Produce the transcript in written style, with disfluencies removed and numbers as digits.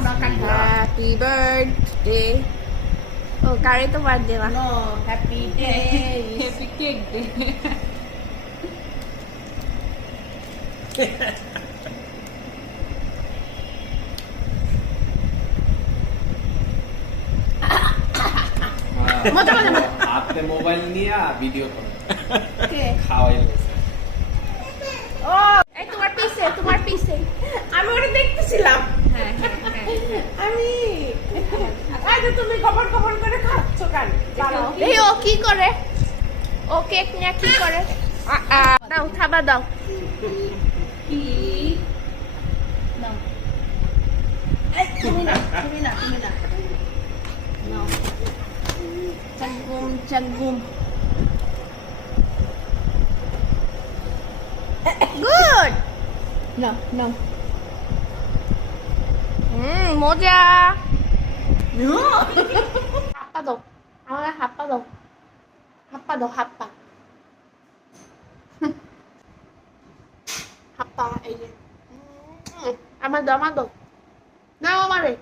Happy birthday. Oh, kare to birthday ba? No, happy day. Happy cake day. মজা মজা মজা। হাতে mobile নিয়ে ভিডিও করে কে? খাওয়াই ও, এই তোমার পিছে। আমি ওটা দেখতেছিলাম। হ্যাঁ হ্যাঁ হ্যাঁ আমি আজ তুমি খবর করে খাচ্ছ কেন? দাঁড়াও। এই ও কি করে? ও কেক নিয়ে কি করে? দাও খাবার দাও। কি? নাও। এই তুমি না। নাও। Canggung. Good. No. মজা। No. হাপ্পা দাও। আমাকে হাপ্পা দাও। হাপ্পা। হাপ্পা এই যে। আমার দাও। নাও আমারে।